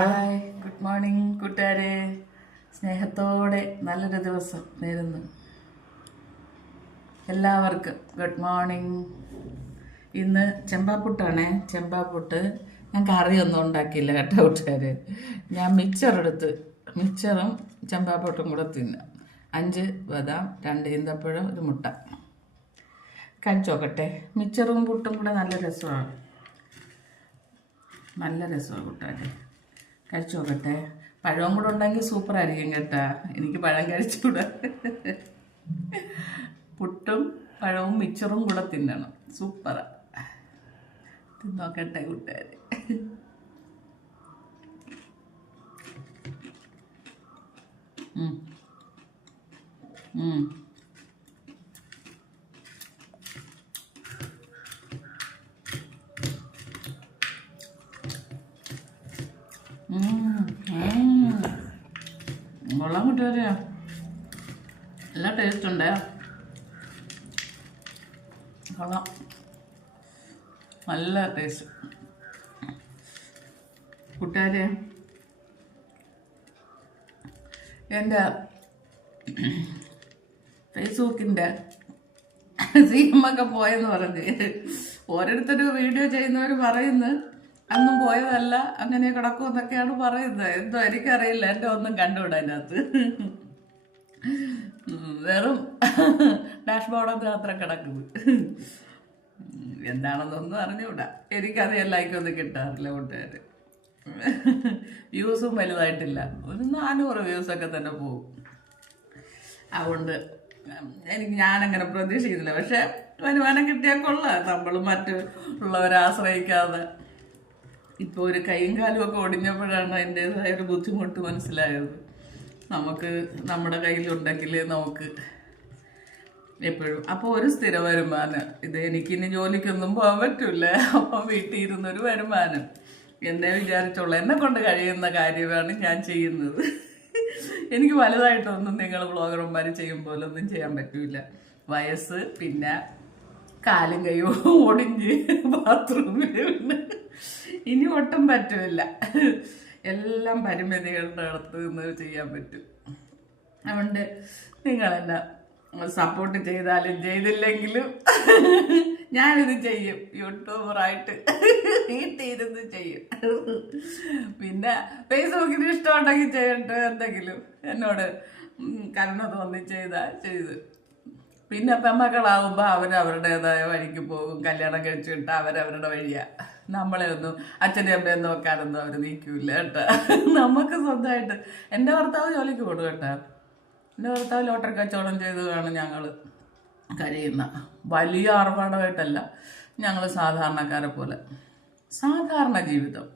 Hi, good morning കൂട്ടുകാരെ. സ്നേഹത്തോടെ നല്ലൊരു ദിവസം നേരുന്നു എല്ലാവർക്കും. Good morning. ഇന്ന് ചെമ്പാപ്പുട്ടാണേ. ചെമ്പാപ്പുട്ട് ഞാൻ കറിയൊന്നും ഉണ്ടാക്കിയില്ല കേട്ടോ കൂട്ടുകാരെ. ഞാൻ മിച്ചറും ചെമ്പാപ്പുട്ടും കൂടെ തിന്നു. 5 ബദാം, 2 ഈന്തപ്പഴം, ഒരു മുട്ട കഴിച്ചോക്കട്ടെ. മിച്ചറും പുട്ടും കൂടെ നല്ല രസമാണ് കൂട്ടുകാരെ. കഴിച്ചു നോക്കട്ടെ. പഴവും കൂടെ ഉണ്ടെങ്കിൽ സൂപ്പറായിരിക്കും കേട്ടാ. എനിക്ക് പഴം കഴിച്ചുകൂടാ. പുട്ടും പഴവും മിച്ചറും കൂടെ തിന്നണം. സൂപ്പറാ. തിന്നോക്കട്ടെ കൂട്ടുകാര്. കൊള്ളാൻ കൂട്ടുകാരെ. നല്ല ടേസ്റ്റ് ഉണ്ട്. കൊള്ളാം, നല്ല ടേസ്റ്റ് കൂട്ടുകാരെ. എൻ്റെ ഫേസ്ബുക്കിൻ്റെ സീമൊക്കെ പോയെന്ന് പറഞ്ഞ് ഓരോരുത്തർ വീഡിയോ ചെയ്യുന്നവർ പറയുന്നു അന്നും പോയതല്ല, അങ്ങനെ കിടക്കുമെന്നൊക്കെയാണ് പറയുന്നത്. എന്തോ എനിക്കറിയില്ല, എൻ്റെ ഒന്നും കണ്ടുകൂടാ. അതിനകത്ത് വെറും ഡാഷ്ബോർഡൊന്നും അത്ര കിടക്കുന്നത് എന്താണെന്നൊന്നും അറിഞ്ഞുകൂടാ. എനിക്കത് എല്ലാവർക്കൊന്നും കിട്ടാറില്ല കൂട്ടുകാർ. വ്യൂസും വലുതായിട്ടില്ല, ഒരു 400 വ്യൂസൊക്കെ തന്നെ പോകും. അതുകൊണ്ട് ഞാനങ്ങനെ പ്രതീക്ഷിക്കുന്നില്ല. പക്ഷെ വരുമാനം കിട്ടിയാൽ കൊള്ളാം. നമ്മൾ മറ്റുള്ളവരെ ആശ്രയിക്കാതെ. ഇപ്പോൾ ഒരു കൈയും കാലും ഒക്കെ ഒടിഞ്ഞപ്പോഴാണ് അതിൻ്റെതായ ഒരു ബുദ്ധിമുട്ട് മനസ്സിലായത്. നമുക്ക് നമ്മുടെ കയ്യിലുണ്ടെങ്കിൽ നമുക്ക് എപ്പോഴും അപ്പോൾ ഒരു സ്ഥിര വരുമാനം. ഇത് എനിക്കിനി ജോലിക്കൊന്നും പോകാൻ പറ്റില്ല. അപ്പം വീട്ടിൽ ഇരുന്നൊരു വരുമാനം എന്നെ വിചാരിച്ചുള്ള എന്നെ കൊണ്ട് കഴിയുന്ന കാര്യമാണ് ഞാൻ ചെയ്യുന്നത്. എനിക്ക് വലുതായിട്ടൊന്നും നിങ്ങൾ വ്ളോഗർമാർ ചെയ്യും പോലൊന്നും ചെയ്യാൻ പറ്റില്ല. വയസ്സ്, പിന്നെ കാലും കൈയും ഒടിഞ്ഞ് ബാത്റൂമിൽ ഇനി ഒട്ടും പറ്റില്ല. എല്ലാം പരിമിതികളുടെ അടുത്ത് നിന്ന് ചെയ്യാൻ പറ്റും. അതുകൊണ്ട് നിങ്ങളെന്നെ സപ്പോർട്ട് ചെയ്താലും ചെയ്തില്ലെങ്കിലും ഞാനിത് ചെയ്യും. യൂട്യൂബറായിട്ട് വീട്ടിലിരുന്ന് ചെയ്യും. പിന്നെ ഫേസ്ബുക്കിന് ഇഷ്ടമുണ്ടെങ്കിൽ ചെയ്യട്ടെ. എന്തെങ്കിലും എന്നോട് കരുണ തോന്നി ചെയ്ത്. പിന്നെ പെമ്മക്കളാവുമ്പോൾ അവരവരുടേതായ വഴിക്ക് പോകും. കല്യാണം കഴിച്ചിട്ട് അവരവരുടെ വഴിയാ. നമ്മളെ ഒന്നും അച്ഛൻ്റെ അമ്മയും നോക്കാനൊന്നും അവർ നീക്കൂല കേട്ടോ. നമുക്ക് സ്വന്തമായിട്ട്. എൻ്റെ ഭർത്താവ് ജോലിക്ക് കൊടുക്കും കേട്ടോ. എൻ്റെ ഭർത്താവ് ലോട്ടറി കച്ചവടം ചെയ്തതാണ് ഞങ്ങൾ കഴിയുന്ന. വലിയ ആർഭാടമായിട്ടല്ല, ഞങ്ങൾ സാധാരണക്കാരെ പോലെ സാധാരണ ജീവിതം.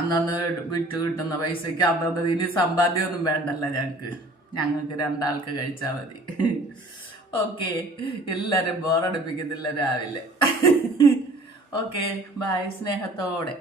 അന്നന്ന് വിറ്റ് കിട്ടുന്ന പൈസയ്ക്ക് അന്നന്ന് ഇനി സമ്പാദ്യമൊന്നും വേണ്ടല്ല ഞങ്ങൾക്ക് 2 ആൾക്ക് കഴിച്ചാൽ മതി. ഓക്കെ, എല്ലാവരും ബോറടിപ്പിക്കുന്നില്ല രാവിലെ. Okay, bye. സ്നേഹത്തോടെ.